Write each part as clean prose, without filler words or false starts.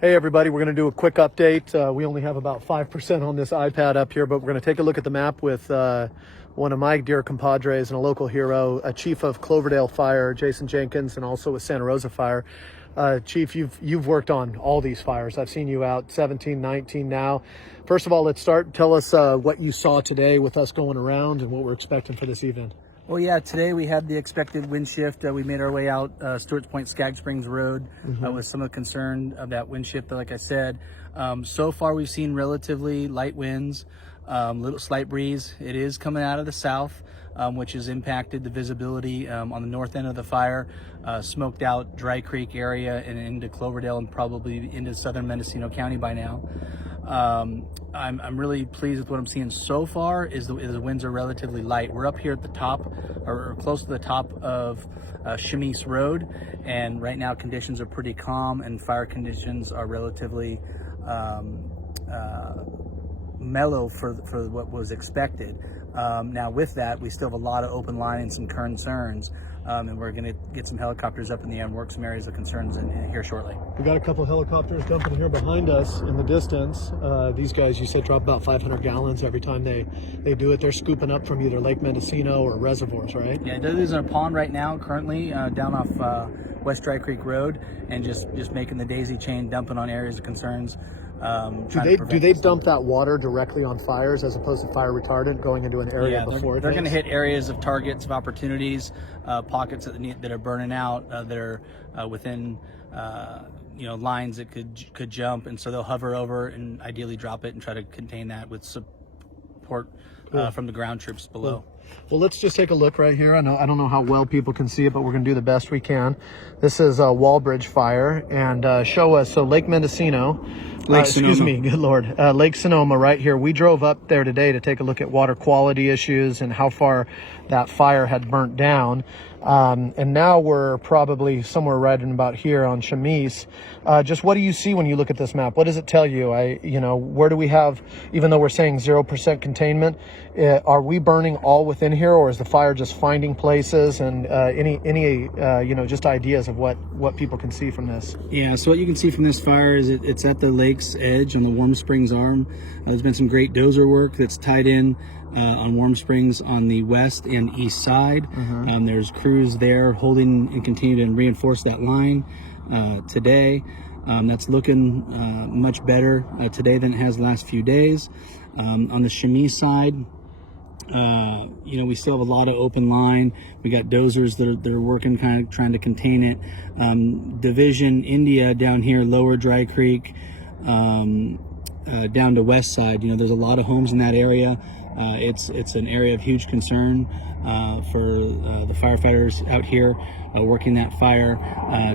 Hey everybody, we're going to do a quick update. We only have about 5% on this iPad up here, but we're going to take a look at the map with one of my dear compadres and a local hero, a Chief of Cloverdale Fire, Jason Jenkins, and also with Santa Rosa Fire. Chief, you've worked on all these fires. I've seen you out 17, 19 now. First of all, let's start. Tell us what you saw today with us going around and what we're expecting for this evening. Well, yeah, today we had the expected wind shift. We made our way out Stewart's Point, Skag Springs Road with some of the concern of that wind shift. But like I said, so far we've seen relatively light winds, little slight breeze. It is coming out of the south, which has impacted the visibility on the north end of the fire, smoked out Dry Creek area and into Cloverdale and probably into southern Mendocino County by now. I'm really pleased with what I'm seeing so far. Is the winds are relatively light. We're up here at the top, or close to the top of Chemise Road, and right now conditions are pretty calm, and fire conditions are relatively mellow for what was expected. Now with that, we still have a lot of open line and some concerns, and we're going to get some helicopters up in the air and work some areas of concerns in here shortly. We got a couple of helicopters dumping here behind us in the distance. These guys, you said, drop about 500 gallons every time they do it. They're scooping up from either Lake Mendocino or reservoirs, right? Yeah, there's a pond right now currently down off West Dry Creek Road, and just making the daisy chain, dumping on areas of concerns. Do they dump that water directly on fires as opposed to fire retardant going into an area before it? They're going to hit areas of targets of opportunities, pockets that are burning out, that are within lines that could jump, and so they'll hover over and ideally drop it and try to contain that with support from the ground troops below. Well, let's just take a look right here. I don't know how well people can see it, but we're going to do the best we can. This is a Wallbridge fire, and show us, so Lake Mendocino, excuse me, good Lord, Lake Sonoma right here. We drove up there today to take a look at water quality issues and how far that fire had burnt down. And now we're probably somewhere right in about here on Chemise. Just what do you see when you look at this map? What does it tell you? Where do we have, even though we're saying 0% containment, are we burning all within here, or is the fire just finding places? And just ideas of what people can see from this? Yeah, so what you can see from this fire is it's at the lake's edge on the Warm Springs arm. There's been some great dozer work that's tied in on Warm Springs on the west and east side. There's crews there holding and continue to reinforce that line today. That's looking much better today than it has the last few days. On the Chemise side, we still have a lot of open line. We got dozers that are working, kind of trying to contain it. Division India down here, lower Dry Creek, down to west side. There's a lot of homes in that area. It's an area of huge concern for the firefighters out here working that fire,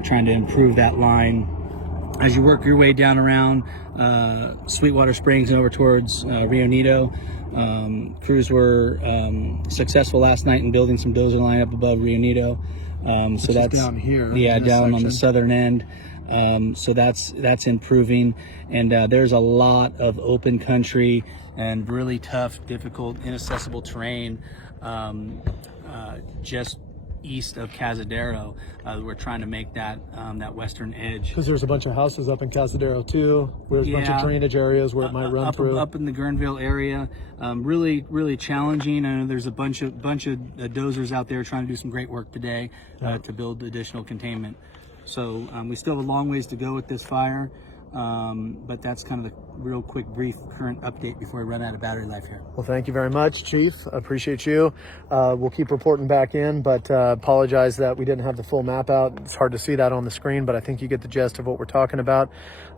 trying to improve that line. As you work your way down around Sweetwater Springs and over towards Rio Nido, crews were successful last night in building some dozer line up above Rio Nido. So that's down here. Yeah, down on the southern end. So that's improving, and there's a lot of open country and really tough, difficult, inaccessible terrain just east of Cazadero. We're trying to make that western edge. Because there's a bunch of houses up in Cazadero too. There's a bunch of drainage areas where it might run through. Up in the Guerneville area, really challenging. I know there's a bunch of dozers out there trying to do some great work today to build additional containment. So we still have a long ways to go with this fire, but that's kind of the real quick, brief current update before we run out of battery life here. Well, thank you very much, Chief. Appreciate you. We'll keep reporting back in, but apologize that we didn't have the full map out. It's hard to see that on the screen, but I think you get the gist of what we're talking about.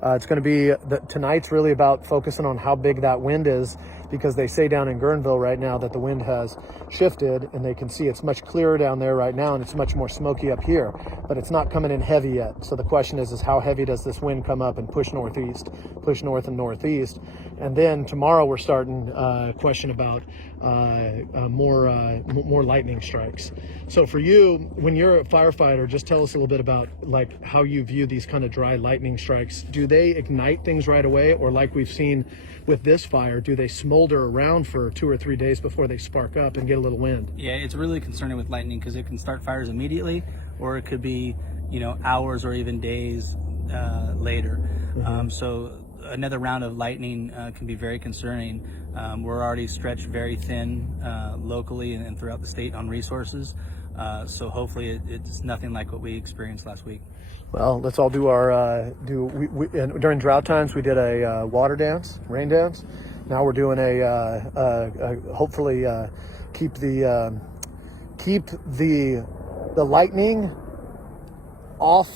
It's going to be, tonight's really about focusing on how big that wind is, because they say down in Guerneville right now that the wind has shifted, and they can see it's much clearer down there right now, and it's much more smoky up here, but it's not coming in heavy yet. So the question is how heavy does this wind come up and push northeast, push north and northeast? And then tomorrow we're starting a question about more lightning strikes. So for you, when you're a firefighter, just tell us a little bit about like how you view these kind of dry lightning strikes. Do they ignite things right away, or like we've seen with this fire, do they smolder around for 2 or 3 days before they spark up and get a little wind? Yeah, it's really concerning with lightning because it can start fires immediately, or it could be, hours or even days later. So another round of lightning can be very concerning. We're already stretched very thin locally and throughout the state on resources. So hopefully it's nothing like what we experienced last week. Well, let's all do our and during drought times we did a water dance, rain dance. Now we're doing hopefully keep the lightning off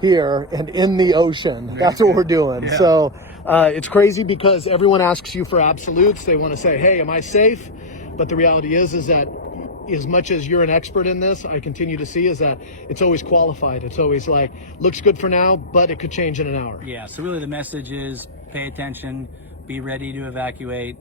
here and in the ocean. That's what we're doing. Yeah. So it's crazy because everyone asks you for absolutes. They want to say, hey, am I safe? But the reality is that as much as you're an expert in this, I continue to see is that it's always qualified. It's always like, looks good for now, but it could change in an hour. Yeah, so really the message is pay attention, be ready to evacuate,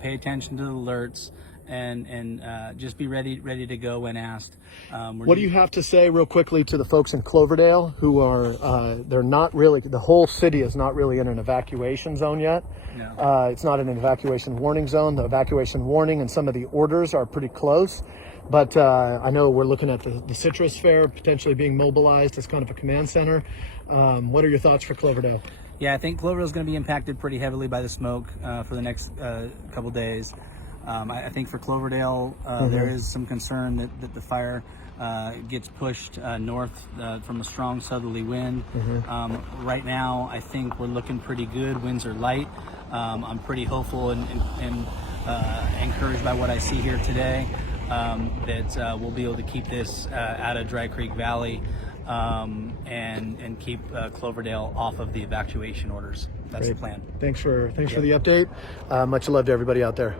pay attention to the alerts, and just be ready to go when asked. What do you have to say real quickly to the folks in Cloverdale who are, they're not really, the whole city is not really in an evacuation zone yet. No. It's not in an evacuation warning zone. The evacuation warning and some of the orders are pretty close. But I know we're looking at the Citrus Fair potentially being mobilized as kind of a command center. What are your thoughts for Cloverdale? Yeah, I think Cloverdale is going to be impacted pretty heavily by the smoke for the next couple days. I think for Cloverdale, there is some concern that the fire gets pushed north from a strong southerly wind. Right now, I think we're looking pretty good. Winds are light. I'm pretty hopeful and encouraged by what I see here today that we'll be able to keep this out of Dry Creek Valley and keep Cloverdale off of the evacuation orders. That's Great. the plan. Thanks for the update. Much love to everybody out there.